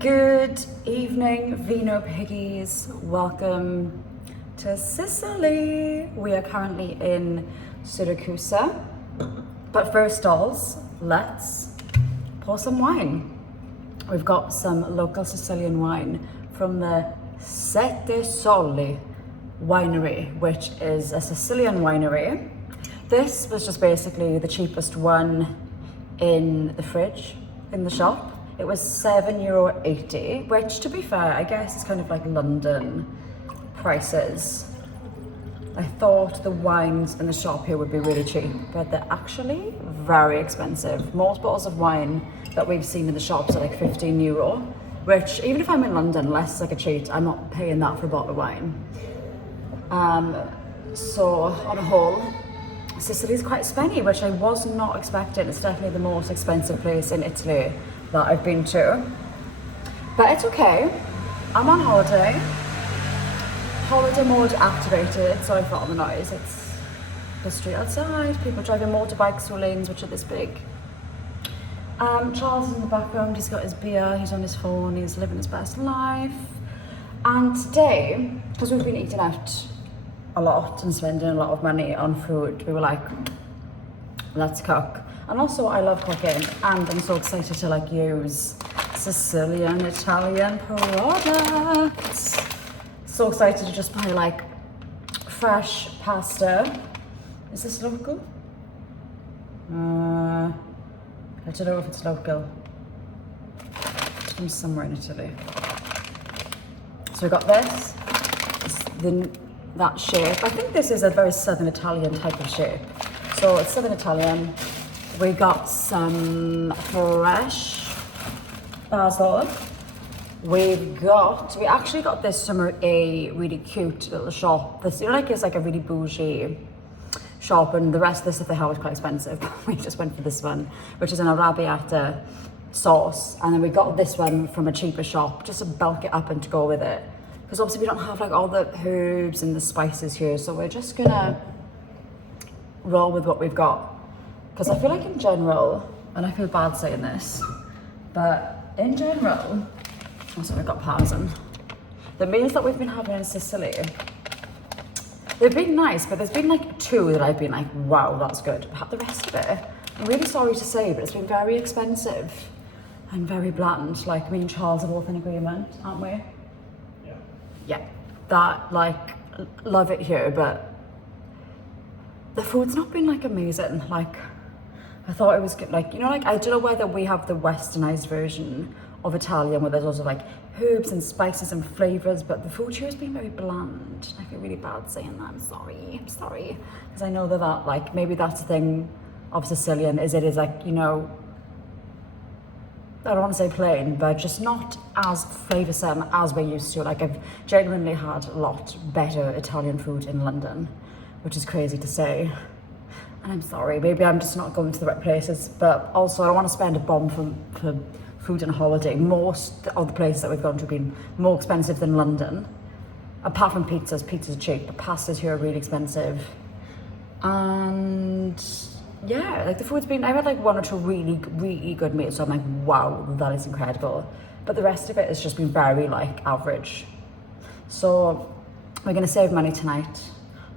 Good evening, Vino Piggies. Welcome to Sicily. We are currently in Syracuse. But first, dolls, let's pour some wine. We've got some local Sicilian wine from the Sette Soli winery, which is a Sicilian winery. This was just basically the cheapest one in the fridge, in the shop. It was €7.80, which to be fair, I guess is kind of like London prices. I thought the wines in the shop here would be really cheap, but they're actually very expensive. Most bottles of wine that we've seen in the shops are like €15, which even if I'm in London, unless it's like a cheat, I'm not paying that for a bottle of wine. So on a whole, Sicily's quite spenny, which I was not expecting. It's definitely the most expensive place in Italy that I've been to. But it's okay. I'm on holiday. Holiday mode activated, sorry for all the noise. It's the street outside, people driving motorbikes through lanes which are this big. Charles is in the background, he's got his beer, he's on his phone, he's living his best life. And today, because we've been eating out a lot and spending a lot of money on food, we were like, let's cook. And also I love cooking, and I'm so excited to like use Sicilian, Italian products. So excited to just buy like fresh pasta. Is this local? I don't know if it's local. It's from somewhere in Italy. So we got this. That shape. I think this is a very Southern Italian type of shape. So it's Southern Italian. We got some fresh basil. We actually got this from a really cute little shop. This is like a really bougie shop, and the rest of the stuff they have was quite expensive. We just went for this one, which is an arrabbiata sauce. And then we got this one from a cheaper shop, just to bulk it up and to go with it. Because obviously we don't have like all the herbs and the spices here, so we're just gonna roll with what we've got. Because I feel like in general, and I feel bad saying this, but in general, also we've got parmesan. The meals that we've been having in Sicily, they've been nice, but there's been like two that I've been like, wow, that's good. But the rest of it, I'm really sorry to say, but it's been very expensive and very bland. Like me and Charles are both in agreement, aren't we? Yeah, that like, love it here, but the food's not been like amazing. Like, I thought it was good. Like, you know, like I don't know whether we have the westernized version of Italian where there's also like herbs and spices and flavors, but the food here has been very bland. I feel really bad saying that. I'm sorry, because I know that like maybe that's the thing of Sicilian is it is like, you know, I don't want to say plain, but just not as flavoursome as we're used to. Like I've genuinely had a lot better Italian food in London, which is crazy to say. And I'm sorry, maybe I'm just not going to the right places, but also I don't want to spend a bomb for food and holiday. Most of the places that we've gone to have been more expensive than London. Apart from pizzas are cheap, but pastas here are really expensive. And yeah, like the food's been, I've had like one or two really good meals, so I'm like, wow, that is incredible. But the rest of it has just been very like average. So we're gonna save money tonight,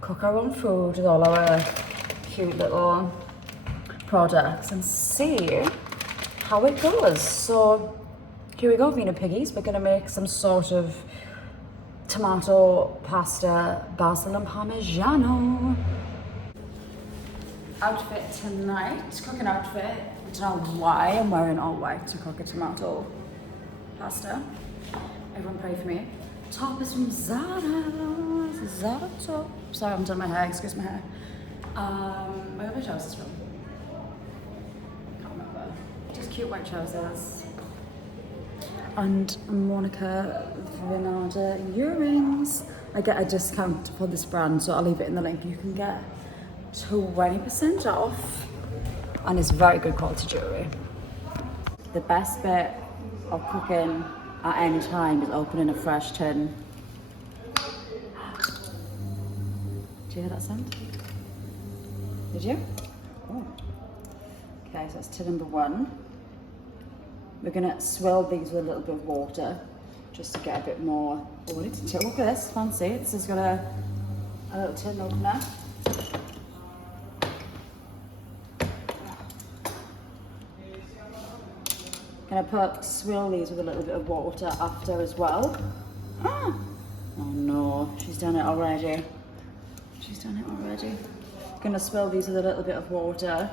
cook our own food with all our cute little products and see how it goes. So here we go, Vino Piggies. We're gonna make some sort of tomato pasta, basil and parmigiano. Outfit tonight, cooking outfit. I don't know why I'm wearing all white to cook a tomato pasta. Everyone pray for me. Top is from Zara top. Sorry, I'm done my hair, excuse my hair. Where are my trousers from? Can't remember. Just cute white trousers. And Monica Venada earrings. I get a discount for this brand, so I'll leave it in the link. You can get 20% off, and it's very good quality jewelry. The best bit of cooking at any time is opening a fresh tin. Do you hear that sound? Did you? Oh. Okay, so that's tin number one. We're gonna swirl these with a little bit of water just to get a bit more. Oh, we need to look at this, fancy. This has got a little tin opener. Gonna swirl these with a little bit of water after as well. Ah! Oh no, she's done it already. She's done it already. Gonna swirl these with a little bit of water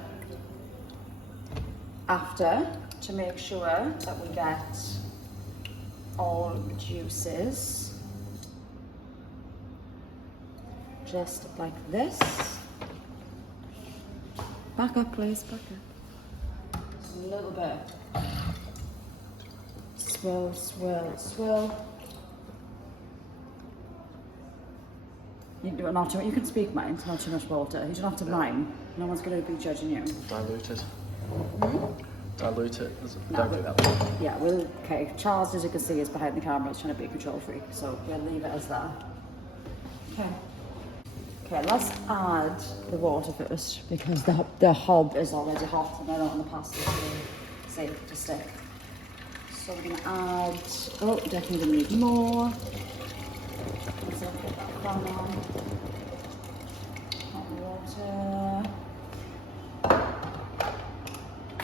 after to make sure that we get all the juices. Just like this. Back up, please, back up. Just a little bit. Swirl, swirl, swirl. You can speak mine, not too much water. You don't have to mime. No one's going to be judging you. Diluted. Mm-hmm. Dilute it. No, Don't do that one. Yeah, okay. Charles, as you can see, is behind the camera. He's trying to be a control freak, so we'll leave it as that. Okay. Okay, let's add the water first because the hob is already hot and I don't want the pasta to stick. So we're going to add, oh, definitely need more. Let's put that pan on. Hot water.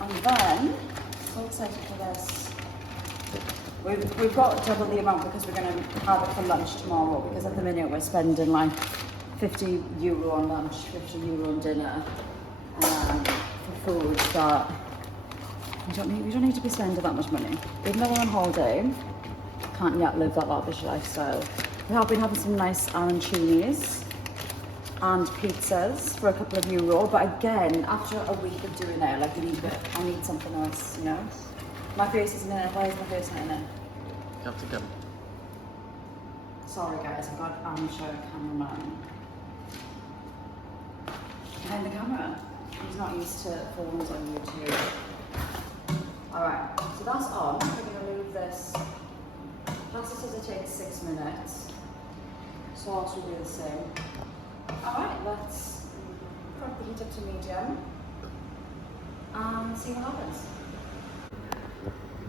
And then, so excited for this. We've got double the amount because we're going to have it for lunch tomorrow because at the minute we're spending like €50 on lunch, €50 on dinner for food that you don't need to be spending that much money. Even though we're on holiday, can't yet live that lavish lifestyle. We have been having some nice arancinis and pizzas for a couple of euro, but again, after a week of doing it, like I need something else, you know? My face isn't in it. Why is my face not in it? You have to go. Sorry guys, I've got amateur cameraman behind the camera. He's not used to phones on YouTube. Alright, so that's on. We're going to leave this. Pasta says it takes 6 minutes. Sauce will be the same. Alright, let's crank the heat up to medium and see what happens.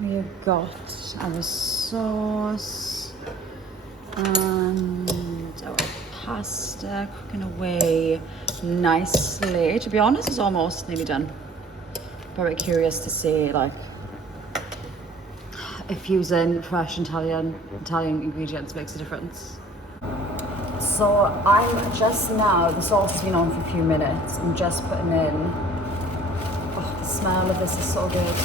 We've got our sauce and our pasta cooking away nicely. To be honest, it's almost nearly done. Very curious to see like if using fresh Italian ingredients makes a difference. So I'm just now, the sauce has been on for a few minutes. I'm just putting in, oh, the smell of this is so good.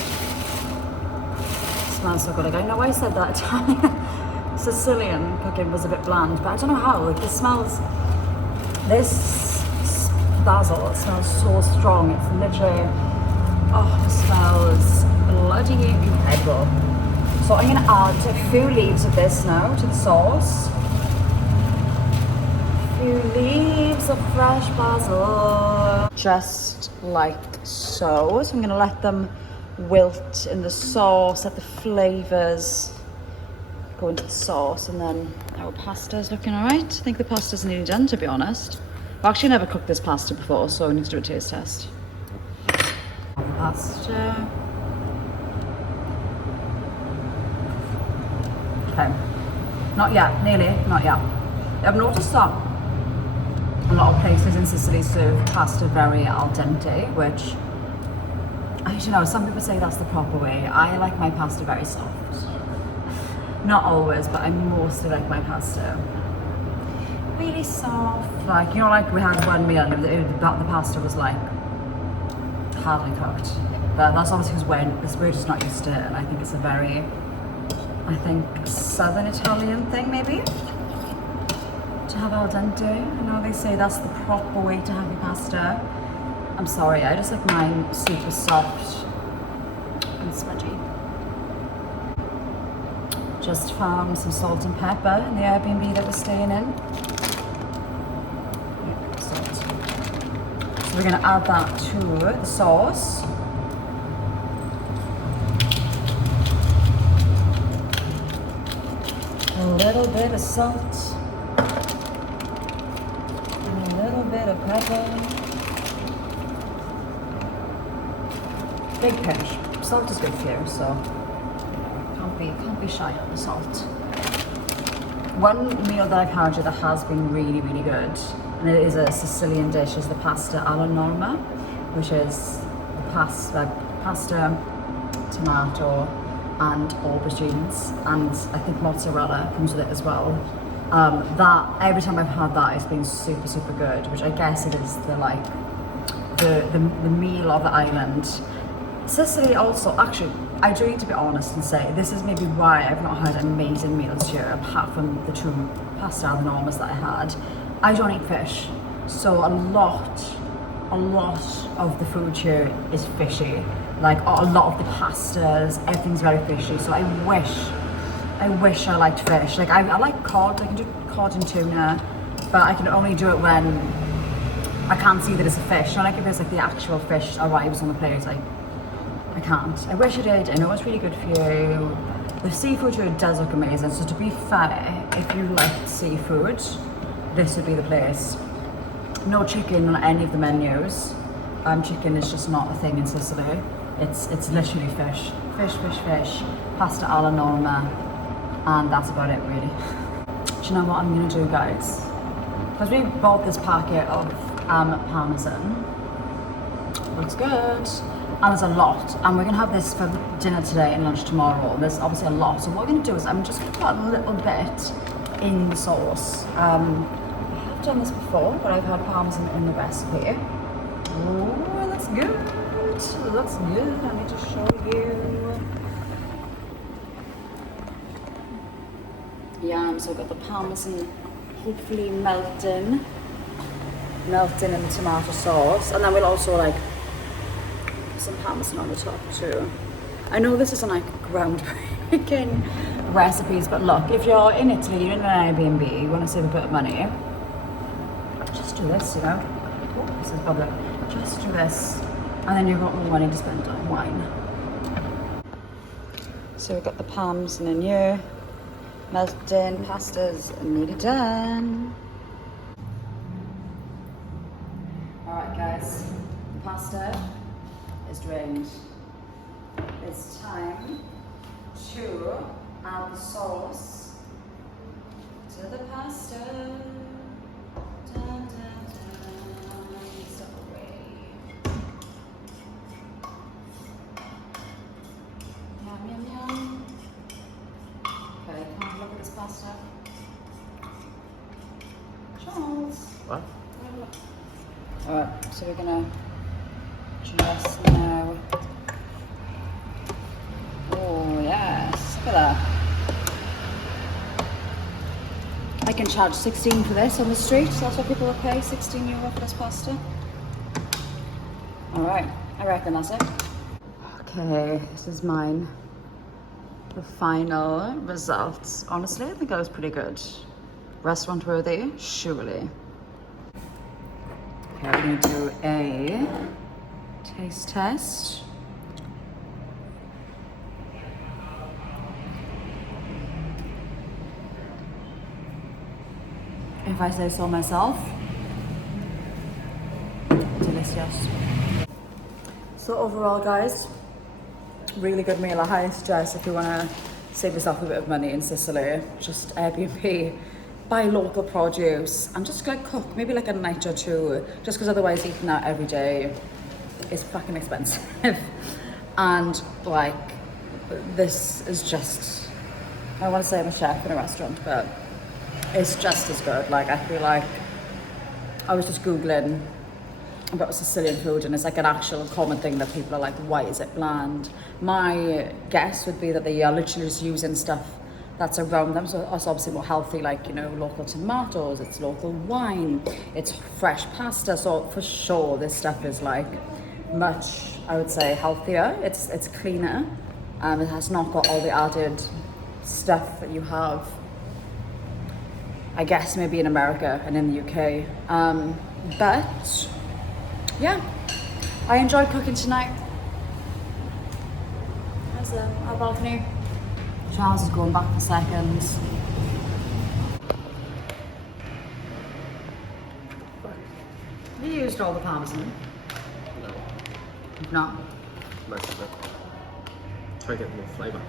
It smells so good. Like, I know I said that Italian, Sicilian cooking was a bit bland, but I don't know how, like this basil, it smells so strong. It's literally, oh, it smells bloody incredible. So I'm going to add a few leaves of this now to the sauce. A few leaves of fresh basil. Just like so. So I'm going to let them wilt in the sauce, let the flavours go into the sauce, and then our pasta is looking alright. I think the pasta's nearly done, to be honest. I've actually never cooked this pasta before, so I need to do a taste test. Pasta. Okay. Not yet, nearly, not yet. I've noticed that a lot of places in Sicily serve pasta very al dente, which, I don't know, some people say that's the proper way. I like my pasta very soft. Not always, but I mostly like my pasta really soft. Like, you know, like we had one meal and the pasta was like hardly cooked. But that's obviously because we're just not used to it, and I think it's a very, I think, southern Italian thing maybe, to have al dente. I know they say that's the proper way to have your pasta. I'm sorry, I just like mine super soft and smudgy. Just found some salt and pepper in the Airbnb that we're staying in. Yeah, salt. So we're gonna add that to the sauce. A little bit of salt. And a little bit of pepper. Big pinch. Salt is good for you, so can't be shy on the salt. One meal that I've had here that has been really, really good, and it is a Sicilian dish, is the pasta alla norma, which is the pasta, tomato, and aubergines, and I think mozzarella comes with it as well. That every time I've had that, it's been super, super good, which I guess it is the meal of the island. Sicily also, actually, I do need to be honest and say this is maybe why I've not had amazing meals here, apart from the two pasta alla normas that I had. I don't eat fish, so a lot of the food here is fishy. Like a lot of the pastas, everything's very fishy. So I wish I liked fish. Like I like cod. I can do cod and tuna, but I can only do it when I can't see that it's a fish. Not like if it's like the actual fish arrives on the plate. I can't. I wish I did. I know it's really good for you. The seafood here does look amazing. So to be fair, if you like seafood, this would be the place. No chicken on any of the menus. Chicken is just not a thing in Sicily. It's literally fish. Fish. Pasta alla norma. And that's about it really. Do you know what I'm gonna do, guys? Because we bought this packet of parmesan. Looks good. And there's a lot, and we're gonna have this for dinner today and lunch tomorrow. There's obviously a lot, so what we're gonna do is I'm just gonna put a little bit in the sauce. I have done this before, but I've had parmesan in the recipe. Oh, that's good. That's good. I need to show you. Yeah, so I've got the parmesan hopefully melting in the tomato sauce, and then we'll also like some parmesan on the top too. I know this isn't like groundbreaking recipes, but look, if you're in Italy, you're in an Airbnb, you want to save a bit of money, just do this, you know. Oh, this is public. Just do this, and then you've got more money to spend on wine. So we've got the parmesan in here, melting, pasta's nearly done. All right, guys, the pasta is drained. It's time to add the sauce to the pasta. Dun, dun, dun. So ready. Yum. Okay, come on, look at this pasta. Charles. What? Alright, so we're gonna just now. Oh yes, look at that. I can charge 16 for this on the street, so that's what people will pay, €16 for this pasta. Alright, I reckon that's it. Okay, this is mine. The final results. Honestly, I think that was pretty good. Restaurant worthy, surely. Okay, we're gonna do a taste test. If I say so myself, delicious. So overall, guys, really good meal. I highly suggest if you want to save yourself a bit of money in Sicily, just Airbnb, buy local produce, and just like cook, maybe like a night or two, just because otherwise eating out every day is fucking expensive. And like, this is just, I want to say I'm a chef in a restaurant, but it's just as good. Like, I feel like I was just Googling about Sicilian food, and it's like an actual common thing that people are like, why is it bland? My guess would be that they are literally just using stuff that's around them, so it's obviously more healthy, like, you know, local tomatoes, it's local wine, it's fresh pasta, so for sure this stuff is like much, I would say, healthier. It's cleaner, it has not got all the added stuff that you have, I guess, maybe in America and in the UK. But yeah, I enjoyed cooking tonight. There's our balcony. Charles is going back for seconds. Have you used all the parmesan? No, If not, most of it. Try to get more flavour.